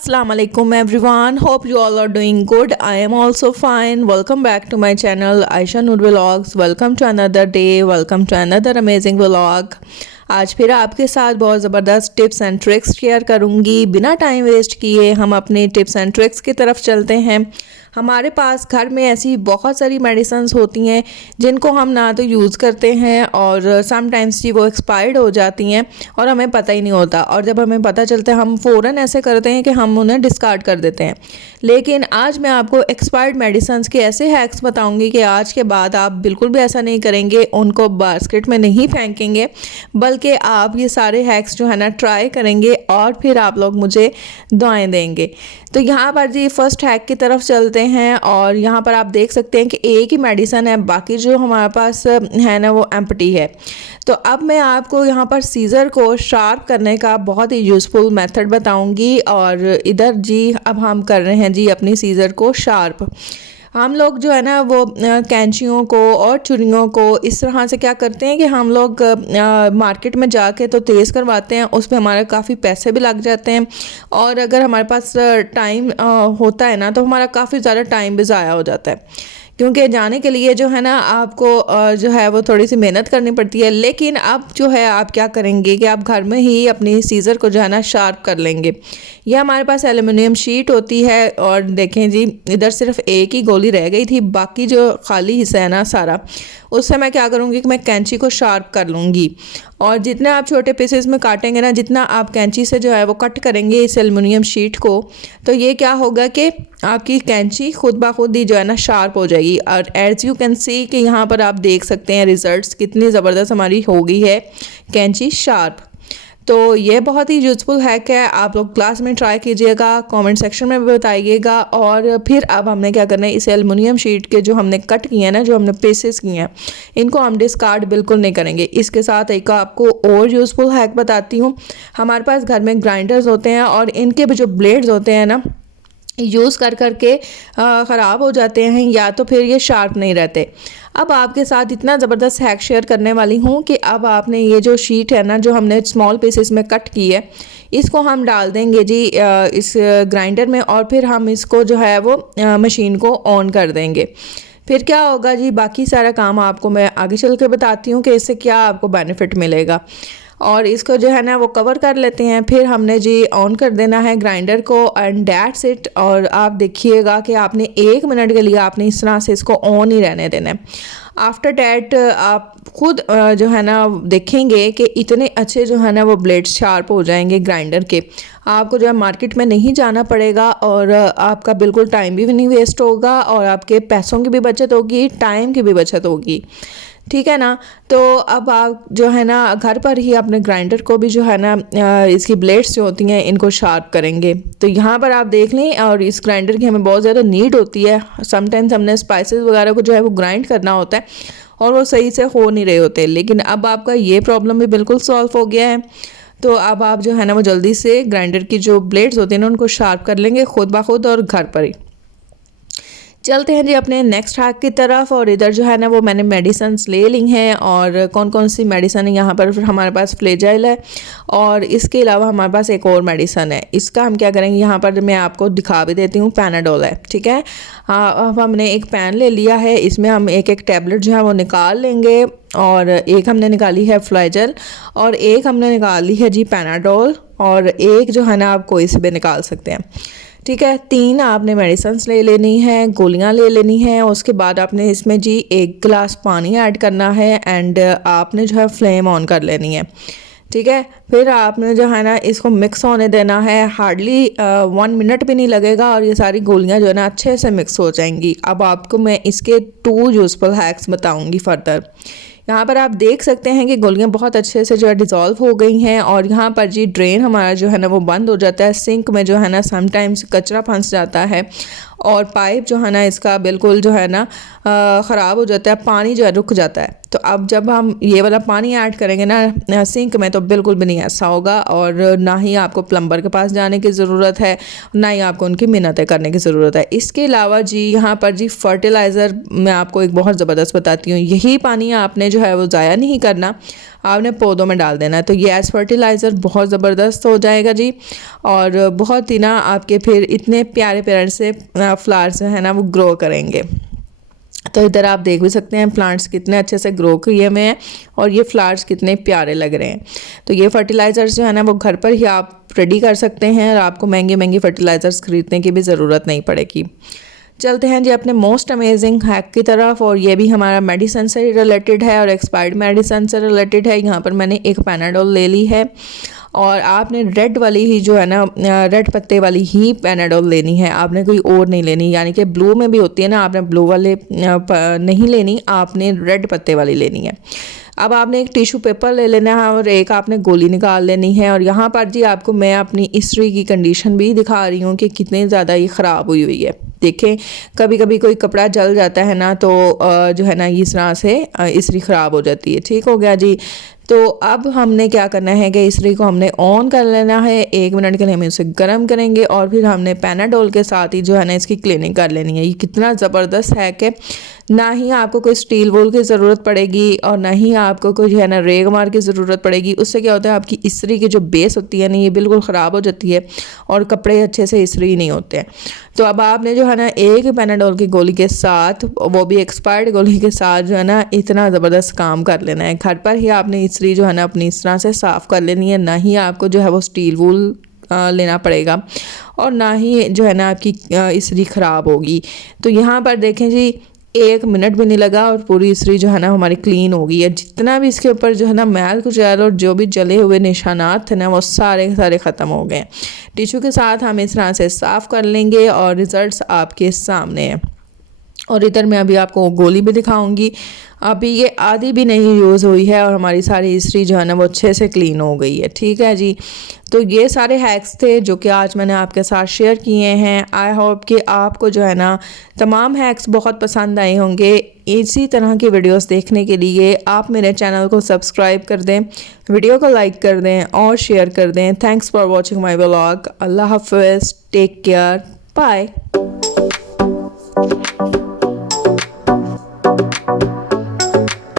Assalamu alaikum everyone. Hope you all are doing good. I am also fine. Welcome back to my channel Aisha Noor Vlogs. Welcome to another day. Welcome to another amazing vlog. आज फिर आपके साथ बहुत ज़बरदस्त tips and tricks share करूँगी। बिना time waste किए हम अपने टिप्स एंड ट्रिक्स की तरफ चलते हैं। हमारे पास घर में ऐसी बहुत सारी मेडिसिन्स होती हैं जिनको हम ना तो यूज़ करते हैं और समटाइम्स जी वो एक्सपायर्ड हो जाती हैं और हमें पता ही नहीं होता, और जब हमें पता चलता है हम फ़ौरन ऐसे करते हैं कि हम उन्हें डिस्कार्ड कर देते हैं। लेकिन आज मैं आपको एक्सपायर्ड मेडिसिन्स के ऐसे हैक्स बताऊंगी कि आज के बाद आप बिल्कुल भी ऐसा नहीं करेंगे, उनको बास्केट में नहीं फेंकेंगे, बल्कि आप ये सारे हैक्स जो है ना ट्राई करेंगे और फिर आप लोग मुझे दुआएं देंगे। तो यहाँ पर जी फर्स्ट हैक की तरफ चलते हैं और यहाँ पर आप देख सकते हैं कि एक ही मेडिसिन है, बाकी जो हमारे पास है ना वो एम्प्टी है। तो अब मैं आपको यहाँ पर सीज़र को शार्प करने का बहुत ही यूज़फुल मेथड बताऊँगी। और इधर जी अब हम कर रहे हैं जी अपनी सीज़र को शार्प। हम लोग जो है ना वो कैंचियों को और छुरियों को इस तरह से क्या करते हैं कि हम लोग मार्केट में जाके तो तेज़ करवाते हैं, उस पर हमारे काफ़ी पैसे भी लग जाते हैं, और अगर हमारे पास टाइम होता है ना तो हमारा काफ़ी ज़्यादा टाइम भी ज़ाया हो जाता है, क्योंकि जाने के लिए जो है ना आपको जो है वो थोड़ी सी मेहनत करनी पड़ती है। लेकिन अब जो है आप क्या करेंगे कि आप घर में ही अपनी सीज़र को जो है ना शार्प कर लेंगे। ये हमारे पास एल्युमिनियम शीट होती है और देखें जी इधर सिर्फ एक ही गोली रह गई थी, बाकी जो खाली हिस्सा है ना सारा, उससे मैं क्या करूँगी कि मैं कैंची को शार्प कर लूँगी। और जितने आप छोटे पीसेस में काटेंगे ना, जितना आप कैंची से जो है वो कट करेंगे इस एल्युमिनियम शीट को, तो ये क्या होगा कि आपकी कैंची खुद ब खुद ही जो है ना शार्प हो जाएगी। और एज यू कैन सी कि यहाँ पर आप देख सकते हैं रिजल्ट्स कितनी ज़बरदस्त हमारी हो गई है कैंची शार्प। तो ये बहुत ही यूज़फुल हैक है, आप लोग क्लास में ट्राई कीजिएगा, कमेंट सेक्शन में भी बताइएगा। और फिर अब हमने क्या करना है, इस एल्युमिनियम शीट के जो हमने कट किए हैं ना, जो हमने पीसेस किए हैं, इनको हम डिस्कार्ड बिल्कुल नहीं करेंगे। इसके साथ एक आपको और यूज़फुल हैक बताती हूँ। हमारे पास घर में ग्राइंडर्स होते हैं और इनके भी जो ब्लेड्स होते हैं ना यूज़ कर करके ख़राब हो जाते हैं या तो फिर ये शार्प नहीं रहते। अब आपके साथ इतना ज़बरदस्त हैक शेयर करने वाली हूँ कि अब आपने ये जो शीट है ना जो हमने स्मॉल पीसेस में कट की है, इसको हम डाल देंगे जी इस ग्राइंडर में, और फिर हम इसको जो है वो मशीन को ऑन कर देंगे। फिर क्या होगा जी, बाकी सारा काम आपको मैं आगे चल के बताती हूँ कि इससे क्या आपको बेनिफिट मिलेगा। और इसको जो है ना वो कवर कर लेते हैं, फिर हमने जी ऑन कर देना है ग्राइंडर को एंड दैट्स इट। और आप देखिएगा कि आपने 1 मिनट के लिए आपने इस तरह से इसको ऑन ही रहने देना है। आफ्टर डैट आप खुद जो है ना देखेंगे कि इतने अच्छे जो है ना वो ब्लेड्स शार्प हो जाएंगे ग्राइंडर के। आपको जो है मार्केट में नहीं जाना पड़ेगा और आपका बिल्कुल टाइम भी नहीं वेस्ट होगा और आपके पैसों की भी बचत होगी, टाइम की भी बचत होगी। ठीक है ना। तो अब आप जो है ना घर पर ही अपने ग्राइंडर को भी जो है ना इसकी ब्लेड्स जो होती हैं इनको शार्प करेंगे। तो यहाँ पर आप देख लें, और इस ग्राइंडर की हमें बहुत ज़्यादा नीड होती है। समटाइम्स हमने स्पाइसेस वगैरह को जो है वो ग्राइंड करना होता है और वो सही से हो नहीं रहे होते, लेकिन अब आपका ये प्रॉब्लम भी बिल्कुल सॉल्व हो गया है। तो अब आप जो है ना वो जल्दी से ग्राइंडर की जो ब्लेड्स होती हैं ना उनको शार्प कर लेंगे खुद ब खुद और घर पर ही। चलते हैं जी अपने नेक्स्ट हैक की तरफ। और इधर जो है ना वो मैंने मेडिसिन्स ले ली हैं, और कौन कौन सी मेडिसन है यहाँ पर, फिर हमारे पास फ्लेजाइल है और इसके अलावा हमारे पास एक और मेडिसन है। इसका हम क्या करेंगे, यहाँ पर मैं आपको दिखा भी देती हूँ, पैनाडोल है। ठीक है, हाँ अब हमने एक पैन ले लिया है, इसमें हम एक एक टैबलेट जो है वो निकाल लेंगे। और एक हमने निकाली है फ्लेजाइल और एक हमने निकाली है जी पैनाडोल, और एक जो है ना आप कोई से भी निकाल सकते हैं। ठीक है, 3 आपने मेडिसिन्स ले लेनी है, गोलियां ले लेनी है। उसके बाद आपने इसमें जी 1 गिलास पानी ऐड करना है एंड आपने जो है फ्लेम ऑन कर लेनी है। ठीक है, फिर आपने जो है ना इसको मिक्स होने देना है, हार्डली 1 मिनट भी नहीं लगेगा और ये सारी गोलियां जो है ना अच्छे से मिक्स हो जाएंगी। अब आपको मैं इसके 2 यूज़फुल हैक्स बताऊंगी फर्दर। यहाँ पर आप देख सकते हैं कि गोलियां बहुत अच्छे से जो है डिज़ोल्व हो गई हैं, और यहाँ पर जी ड्रेन हमारा जो है ना वो बंद हो जाता है। सिंक में जो है ना समटाइम्स कचरा फंस जाता है और पाइप जो है ना इसका बिल्कुल जो है ना ख़राब हो जाता है, पानी जो है रुक जाता है। तो अब जब हम ये वाला पानी ऐड करेंगे ना सिंक में तो बिल्कुल भी नहीं ऐसा होगा, और ना ही आपको प्लम्बर के पास जाने की ज़रूरत है, ना ही आपको उनकी मिन्नतें करने की ज़रूरत है। इसके अलावा जी यहाँ पर जी फर्टिलाइज़र मैं आपको एक बहुत ज़बरदस्त बताती हूँ। यही पानी आपने जो है वो ज़ाया नहीं करना, आपने पौधों में डाल देना है। तो ये एज फर्टिलाइज़र बहुत ज़बरदस्त हो जाएगा जी, और बहुत ही ना आपके फिर इतने प्यारे प्यारे से फ्लावर्स है ना वो ग्रो करेंगे। तो इधर आप देख भी सकते हैं प्लांट्स कितने अच्छे से ग्रो किए हुए हैं और ये फ्लावर्स कितने प्यारे लग रहे हैं। तो ये फर्टिलाइज़र्स जो है ना वो घर पर ही आप रेडी कर सकते हैं, और आपको महंगे महंगे फर्टिलाइज़र्स खरीदने की भी ज़रूरत नहीं पड़ेगी। चलते हैं जी अपने मोस्ट अमेजिंग हैक की तरफ, और ये भी हमारा मेडिसिन से रिलेटेड है और एक्सपायर्ड मेडिसिन से रिलेटेड है। यहाँ पर मैंने एक पैनाडोल ले ली है, और आपने रेड वाली ही जो है ना रेड पत्ते वाली ही पैनाडोल लेनी है, आपने कोई और नहीं लेनी। यानी कि ब्लू में भी होती है ना, आपने ब्लू वाले नहीं लेनी, आपने रेड पत्ते वाली लेनी है। अब आपने एक टिश्यू पेपर ले लेना है और एक आपने गोली निकाल लेनी है। और यहाँ पर जी आपको मैं अपनी इस्त्री की कंडीशन भी दिखा रही हूँ कि कितनी ज़्यादा ये ख़राब हुई हुई है। देखें कभी कभी कोई कपड़ा जल जाता है ना, तो जो है ना इस तरह से इस्त्री ख़राब हो जाती है। ठीक हो गया जी। तो अब हमने क्या करना है कि इस्त्री को हमने ऑन कर लेना है, 1 मिनट के लिए हम इसे गर्म करेंगे, और फिर हमने पैनाडोल के साथ ही जो है ना इसकी क्लीनिंग कर लेनी है। ये कितना ज़बरदस्त है कि ना ही आपको कोई स्टील वूल की ज़रूरत पड़ेगी, और ना ही आपको कोई जो है ना रेग मार की ज़रूरत पड़ेगी। उससे क्या होता है आपकी इस्त्री की जो बेस होती है ना ये बिल्कुल ख़राब हो जाती है, और कपड़े अच्छे से इस्त्री नहीं होते हैं। तो अब आपने जो है ना एक पैनाडोल की गोली के साथ, वो भी एक्सपायर्ड गोली के साथ जो है ना इतना ज़बरदस्त काम कर लेना है। घर पर ही आपने इस्त्री जो है ना अपनी इस तरह से साफ़ कर लेनी है, ना ही आपको जो है वो स्टील वूल लेना पड़ेगा, और ना ही जो है ना आपकी इस्त्री ख़राब होगी। तो यहाँ पर देखें जी 1 मिनट भी नहीं लगा और पूरी इस्त्री जो है ना हमारी क्लीन हो गई है। जितना भी इसके ऊपर जो है ना मैल कुचैल और जो भी जले हुए निशानात थे ना वो सारे के सारे ख़त्म हो गए। टिश्यू के साथ हम इस तरह से साफ़ कर लेंगे, और रिज़ल्ट्स आपके सामने हैं। और इधर मैं अभी आपको गोली भी दिखाऊंगी। अभी ये आधी भी नहीं यूज़ हुई है, और हमारी सारी इस्त्री जो है ना वो अच्छे से क्लीन हो गई है। ठीक है जी। तो ये सारे हैक्स थे जो कि आज मैंने आपके साथ शेयर किए हैं। आई होप कि आपको जो है ना तमाम हैक्स बहुत पसंद आए होंगे। इसी तरह की वीडियोस देखने के लिए आप मेरे चैनल को सब्सक्राइब कर दें, वीडियो को लाइक कर दें और शेयर कर दें। Thanks for watching my vlog. अल्लाह हाफ़िज़, टेक केयर, बाय।